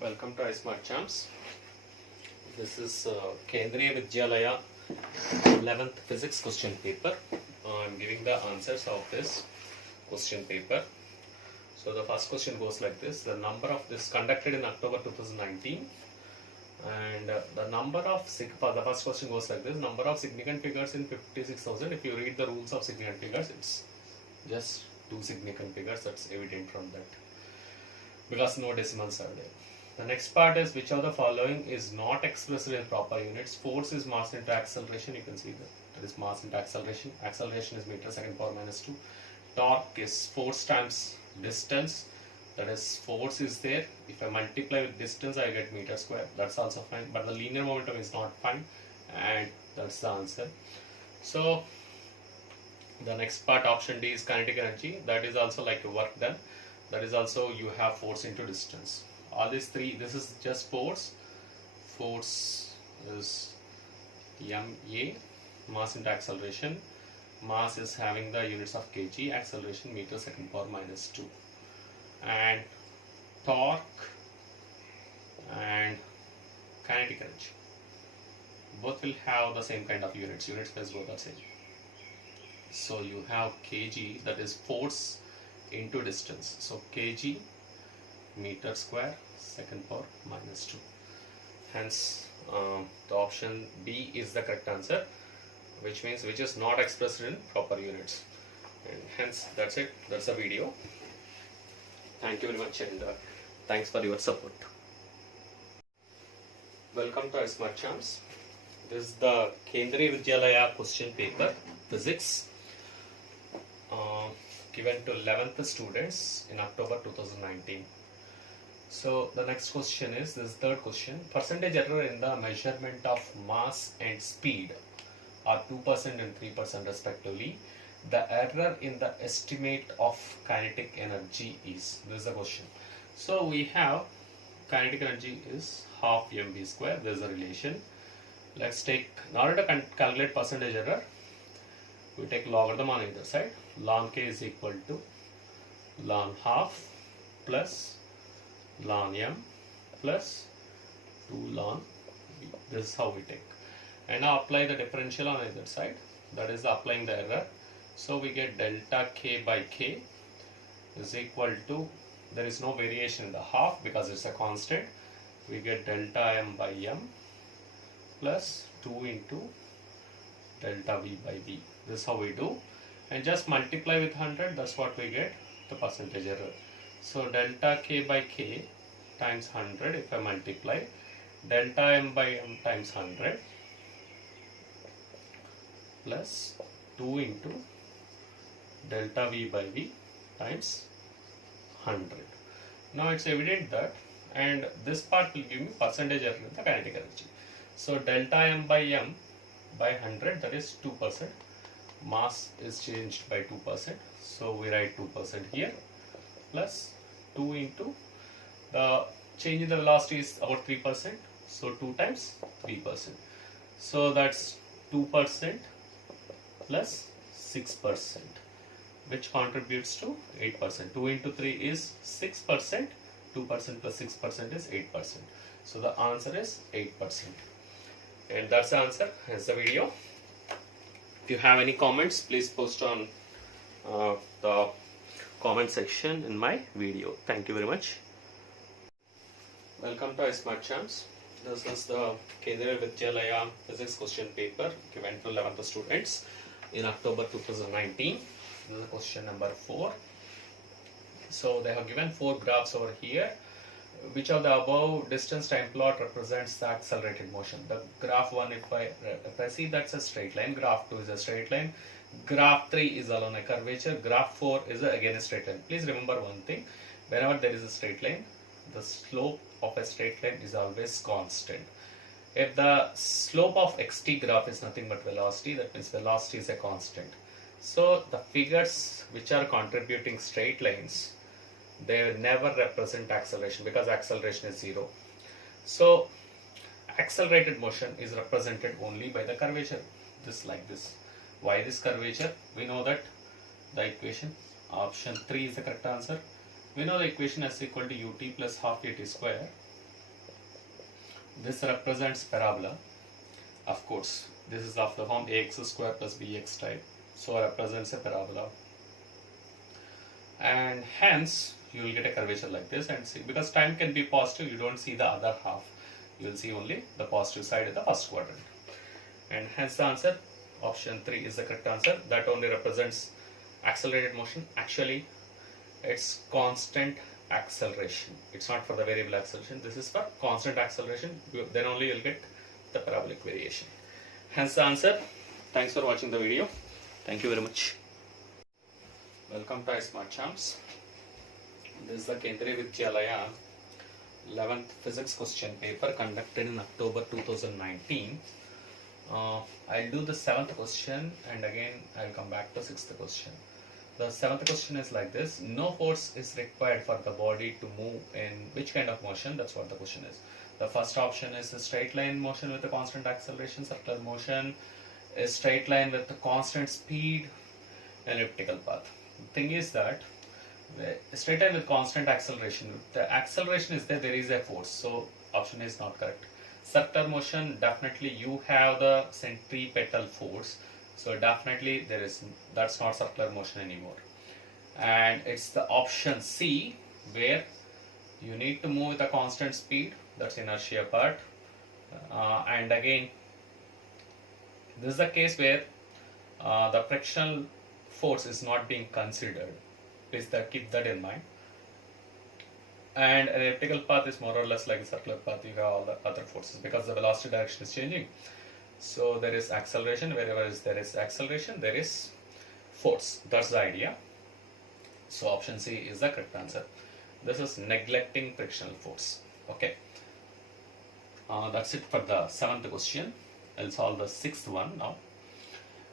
Welcome to iSmart Champs. This is Kendriya Vidyalaya 11th physics question paper. I'm giving the answers of this question paper. So the first question goes like this: the number of this conducted in October 2019, and the number of the first question goes like this: number of significant figures in 56,000. If you read the rules of significant figures, it's just two significant figures. That's evident from that, because no decimals are there. The next part is, which of the following is not expressed in proper units? Force is mass into acceleration. You can see that is mass into acceleration. Acceleration is meter second power minus 2. Torque is force times distance. That is, force is there. If I multiply with distance, I get meter square. That's also fine. But the linear momentum is not fine, and that's the answer. So the next part, option D, is kinetic energy. That is also like work done. That is also you have force into distance. All these three, this is just force. Force is ma, mass into acceleration. Mass is having the units of kg, acceleration meter second power minus 2. And torque and kinetic energy, both will have the same kind of units. Units plus both are same. So you have kg, that is force into distance. So kg meter square second power minus 2. Hence the option B is the correct answer, which means which is not expressed in proper units. And hence that's it. That's the video. Thank you very much, and thanks for your support. Welcome to iSmart Champs. This is the Kendriya Vidyalaya question paper, physics, given to 11th students in October 2019. So the next question is, this third question: percentage error in the measurement of mass and speed are 2% and 3% respectively. The error in the estimate of kinetic energy is, this is the question. So we have kinetic energy is half mv square. There is a relation. Let's take, in order to calculate percentage error, we take logarithm on either side. Ln k is equal to ln half plus ln m plus 2 ln v. This is how we take. And now apply the differential on either side. That is applying the error. So we get delta k by k is equal to, there is no variation in the half because it's a constant. We get delta m by m plus 2 into delta v by v. This is how we do. And just multiply with 100. That's what we get, the percentage error. So delta k by k times 100, if I multiply, delta m by m times 100 plus 2 into delta v by v times 100. Now it's evident that, and this part will give me percentage error in the kinetic energy. So delta m by 100, that is 2%. Mass is changed by 2%. So we write 2% here plus 2 into the change in the velocity is about 3%. So 2 times 3%. So that's 2% plus 6%, which contributes to 8%. 2 into 3 is 6%. 2% plus 6% is 8%. So the answer is 8%. And that's the answer. Hence the video. If you have any comments, please post on the comment section in my video. Thank you very much. Welcome to iSmart Champs. This is the Kendriya Vidyalaya physics question paper given to 11th students in October 2019. This is question number 4. So they have given 4 graphs over here. Which of the above distance time plot represents the accelerated motion? The graph 1, if I see, that's a straight line. Graph 2 is a straight line. Graph 3 is along a curvature. Graph 4 is again a straight line. Please remember one thing: whenever there is a straight line, the slope of a straight line is always constant. If the slope of xt graph is nothing but velocity, that means velocity is a constant. So the figures which are contributing straight lines, they never represent acceleration because acceleration is 0. So accelerated motion is represented only by the curvature, just like this. Why this curvature? We know that the equation, option 3 is the correct answer. We know the equation is equal to ut plus half at square This represents parabola. Of course, this is of the form ax square plus bx type, so represents a parabola, and hence you will get a curvature like this. And see, because time can be positive, you don't see the other half, you will see only the positive side in the first quadrant, and hence the answer option 3 is the correct answer. That only represents accelerated motion. Actually, it's constant acceleration, it's not for the variable acceleration, this is for constant acceleration. Then only you'll get the parabolic variation, hence the answer. Thanks for watching the video. Thank you very much. Welcome to Smart Champs. This is the Kendriya Vidyalaya 11th physics question paper conducted in October 2019. I'll do the 7th question and again I'll come back to 6th question. The 7th question is like this: no force is required for the body to move in which kind of motion? That's what the question is. The first option is a straight line motion with a constant acceleration, circular motion, a straight line with a constant speed, elliptical path. The thing is that a straight line with constant acceleration, the acceleration is there is a force, so option is not correct. Circular motion, definitely you have the centripetal force, so definitely that's not circular motion anymore. And it's the option C, where you need to move with a constant speed, that's inertia part. And again, this is the case where the frictional force is not being considered. Please keep that in mind. And an elliptical path is more or less like a circular path. You have all the other forces because the velocity direction is changing. So there is acceleration. Wherever there is acceleration, there is force. That's the idea. So option C is the correct answer. This is neglecting frictional force. Okay. That's it for the 7th question. I'll solve the 6th one now.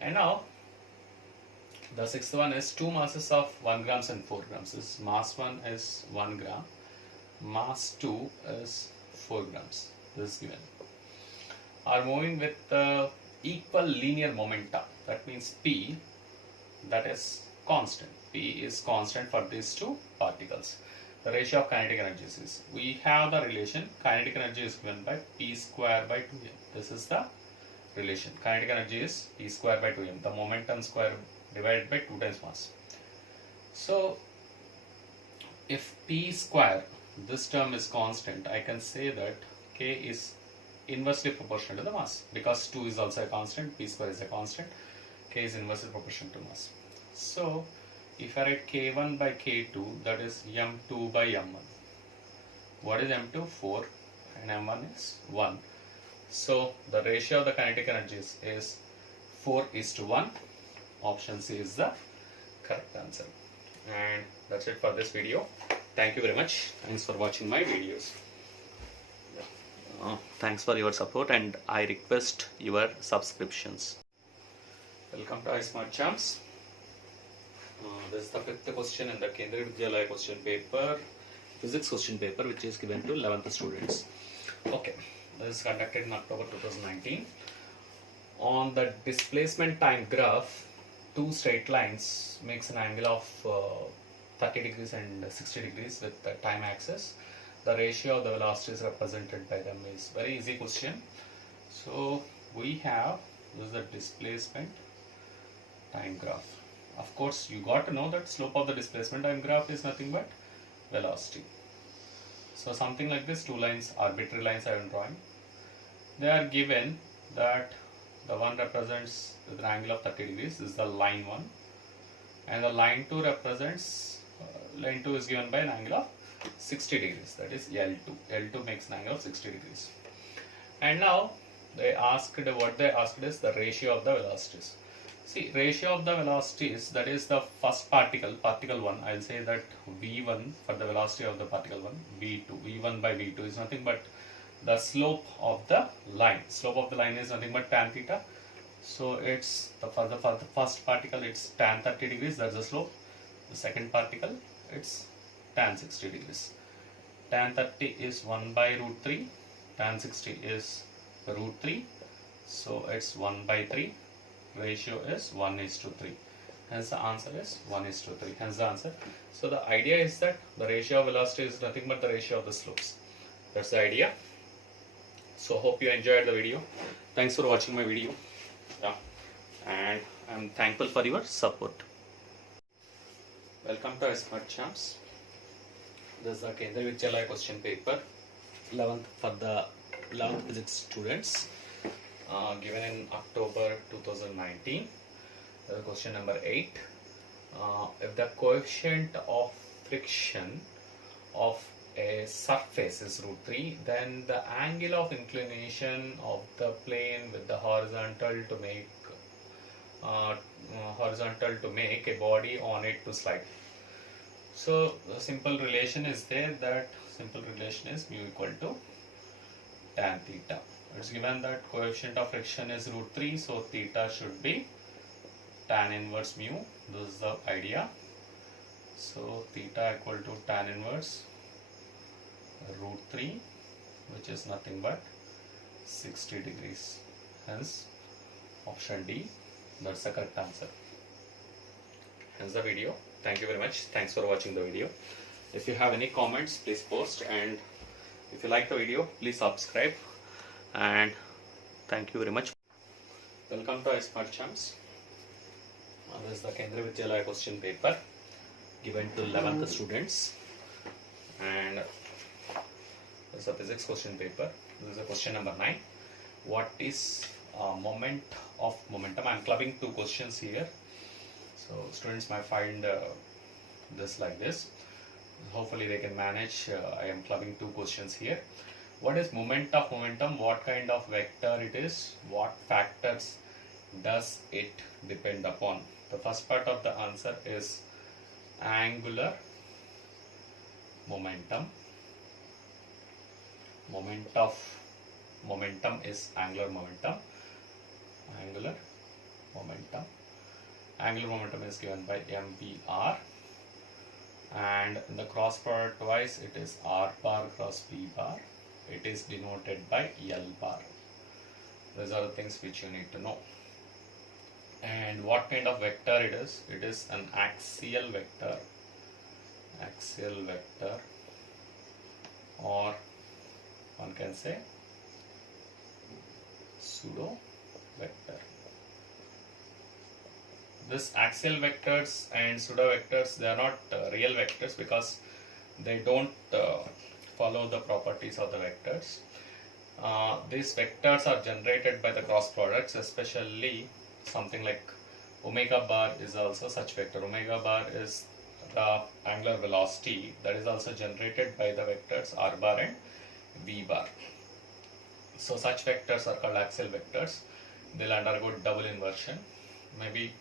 And now the 6th one is two masses of 1 grams and 4 grams. This mass 1 is 1 gram. Mass 2 is 4 grams. This is given. Are moving with equal linear momenta. That means P, that is constant. P is constant for these two particles. The ratio of kinetic energies is, we have the relation kinetic energy is given by P square by 2m. This is the relation. Kinetic energy is P square by 2m. The momentum square divided by 2 times mass. So if P square, this term is constant, I can say that K is inversely proportional to the mass, because 2 is also a constant, P square is a constant, K is inversely proportional to mass. So if I write K1 by K2, that is M2 by M1. What is M2? 4, and M1 is 1. So the ratio of the kinetic energies is 4:1. Option C is the correct answer. And that's it for this video. Thank you very much. Thanks for watching my videos. Thanks for your support, and I request your subscriptions. Welcome to iSmart Champs. This is the 5th question in the Kendriya Vidyalaya question paper, physics question paper, which is given to 11th students. Okay, this is conducted in October 2019. On the displacement time graph, two straight lines makes an angle of 30 degrees and 60 degrees with the time axis. The ratio of the velocities represented by them is very easy question. So we have, this is the displacement time graph. Of course, you got to know that slope of the displacement time graph is nothing but velocity. So something like this, two lines, arbitrary lines I am drawing. They are given that the one represents with an angle of 30 degrees, this is the line 1, and the line 2 represents, line 2 is given by an angle of 60 degrees, that is L2. L2 makes an angle of 60 degrees. And now what they asked is the ratio of the velocities. See, ratio of the velocities, that is the first particle 1, I will say that V1 for the velocity of the particle 1, V2, V1 by V2 is nothing but the slope of the line. Slope of the line is nothing but tan theta. So it's for the first particle it's tan 30 degrees, that's the slope. The second particle it's tan 60 degrees. Tan 30 is 1 by root 3, tan 60 is root 3, so it's 1 by 3. Ratio is 1:3. Hence the answer is 1:3. Hence the answer. So the idea is that the ratio of velocity is nothing but the ratio of the slopes. That's the idea. So hope you enjoyed the video. Thanks for watching my video. Yeah. And I'm thankful for your support. Welcome to Smart Champs. This is the Kendriya Vidyalaya question paper 11th for the 11th physics students, given in October 2019. Question number 8. If the coefficient of friction of a surface is √3, then the angle of inclination of the plane with the horizontal to make a body on it to slide. So the simple relation is there. That simple relation is mu equal to tan theta. It's given that coefficient of friction is √3, so theta should be tan inverse mu. This is the idea. So theta equal to tan inverse √3, which is nothing but 60 degrees. Hence option D, that's the correct answer. Hence the video. Thank you very much. Thanks for watching the video. If you have any comments, please post, and if you like the video, please subscribe, and thank you very much. Welcome to Smart Champs. This is the Kendriya Vidyalaya question paper given to 11th students, and this is a physics question paper. This is a question number 9. What is moment of momentum? I am clubbing two questions here, so students might find this like this. Hopefully they can manage. I am clubbing two questions here. What is moment of momentum? What kind of vector it is? What factors does it depend upon? The first part of the answer is angular momentum. Momentum is angular momentum. Angular momentum is given by mvr, and in the cross product wise it is r bar cross p bar. It is denoted by L bar. These are the things which you need to know. And what kind of vector it is? It is an axial vector, or one can say pseudo vector. This axial vectors and pseudo vectors, they are not real vectors because they don't follow the properties of the vectors. These vectors are generated by the cross products, especially something like omega bar is also such vector. Omega bar is the angular velocity that is also generated by the vectors r bar and v bar. So such vectors are called axial vectors. They'll undergo double inversion. Maybe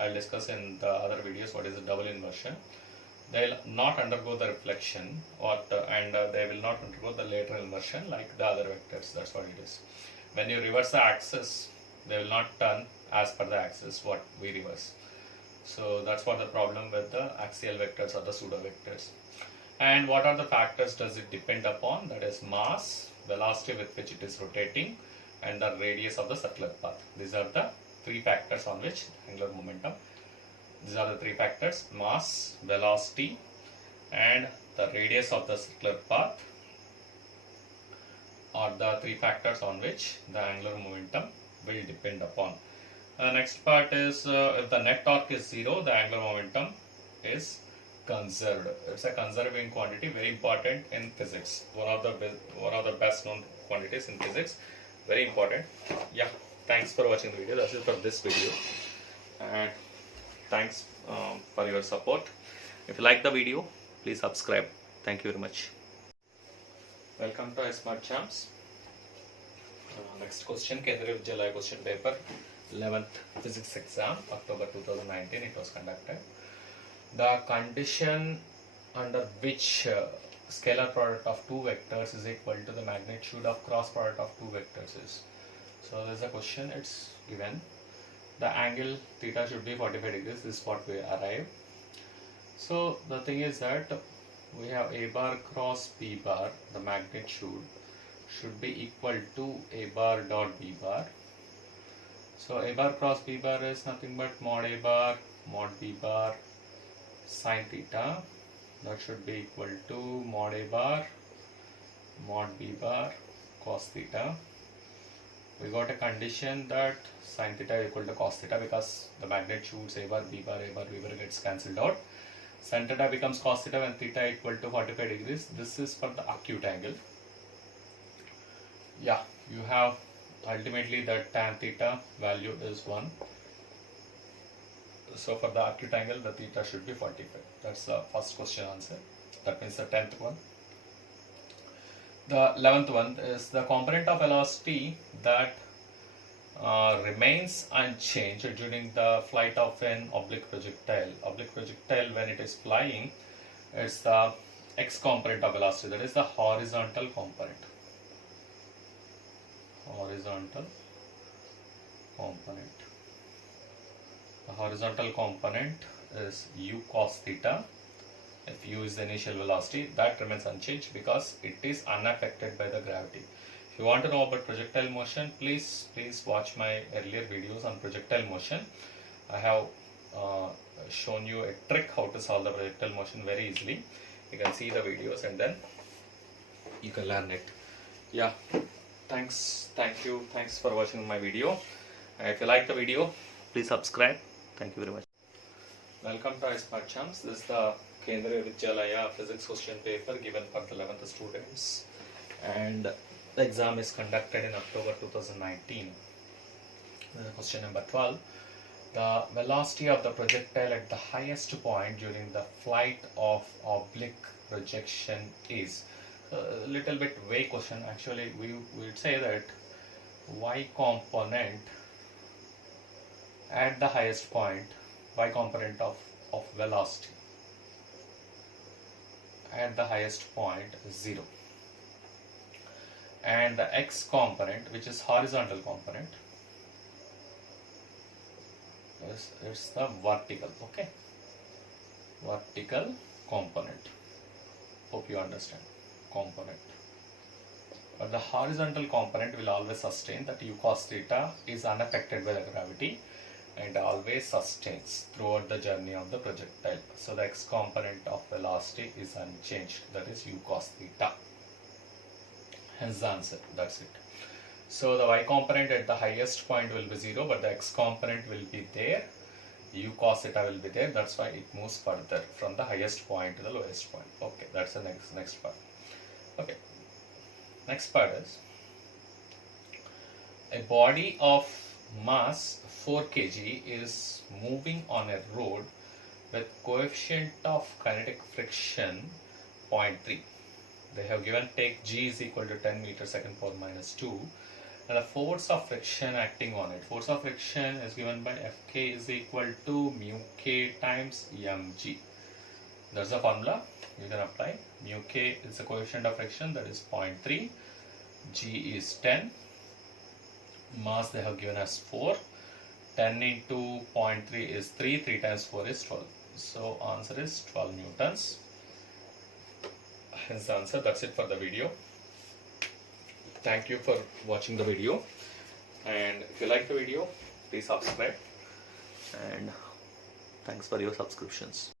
I'll discuss in the other videos what is the double inversion. They'll not undergo the reflection, and they will not undergo the lateral inversion like the other vectors. That's what it is. When you reverse the axis, they will not turn as per the axis what we reverse. So that's what the problem with the axial vectors or the pseudo vectors. And what are the factors does it depend upon? That is mass, velocity with which it is rotating, and the radius of the circular path. These are the three factors on which angular momentum. These are the three factors: mass, velocity, and the radius of the circular path are the three factors on which the angular momentum will depend upon. The next part is if the net torque is 0, the angular momentum is conserved. It's a conserving quantity, very important in physics. One of the best known quantities in physics, very important. Yeah, thanks for watching the video. That's it for this video, and thanks for your support. If you like the video, please subscribe. Thank you very much. Welcome to Smart Champs. Next question, Kendriya Vidyalaya question paper, 11th physics exam, October 2019 it was conducted. The condition under which scalar product of two vectors is equal to the magnitude of cross product of two vectors is. So there's a question, it's given. The angle theta should be 45 degrees. This is what we arrive. So the thing is that we have a bar cross b bar, the magnitude should be equal to a bar dot b bar. So a bar cross b bar is nothing but mod a bar mod b bar sine theta. That should be equal to mod a bar mod b bar cos theta. We got a condition that sin theta equal to cos theta because the magnitudes a bar, b bar gets cancelled out. Sin theta becomes cos theta when theta equal to 45 degrees. This is for the acute angle. Yeah, you have ultimately the tan theta value is 1. So for the acute angle, the theta should be 45. That's the first question answer. That means the 10th one. The 11th one is the component of velocity that remains unchanged during the flight of an oblique projectile. Oblique projectile, when it is flying, is the x component of velocity, that is the horizontal component. Horizontal component. The horizontal component is u cos theta. If u is the initial velocity, that remains unchanged because it is unaffected by the gravity. If you want to know about projectile motion, please watch my earlier videos on projectile motion. I have shown you a trick how to solve the projectile motion very easily. You can see the videos and then you can learn it. Yeah, thanks for watching my video. If you like the video, please subscribe. Thank you very much. Welcome to iSmart Chums. This is the Kendriya Vidyalaya physics question paper given for the 11th students, and the exam is conducted in October 2019. Question number 12. The velocity of the projectile at the highest point during the flight of oblique projection is. A little bit vague question. Actually, we would say that y component at the highest point, y component of velocity at the highest point is 0, and the x component, which is horizontal component, is the vertical. Okay, vertical component. Hope you understand. Component. But the horizontal component will always sustain, that u cos theta is unaffected by the gravity and always sustains throughout the journey of the projectile. So the x component of velocity is unchanged, that is u cos theta. Hence the answer. That's it. So the y component at the highest point will be 0, but the x component will be there, u cos theta will be there. That's why it moves further from the highest point to the lowest point. Okay, that's the next part. Okay, next part is a body of mass 4 kg is moving on a road with coefficient of kinetic friction 0.3. They have given take g is equal to 10 meters second power minus 2, and the force of friction acting on it. Force of friction is given by Fk is equal to mu k times mg. That's the formula you can apply. Mu k is the coefficient of friction, that is 0.3. G is 10. Mass they have given as 4. 10 into 0.3 is 3. 3 times 4 is 12. So answer is 12 newtons. Hence the answer. That's it for the video. Thank you for watching the video. And if you like the video, please subscribe. And thanks for your subscriptions.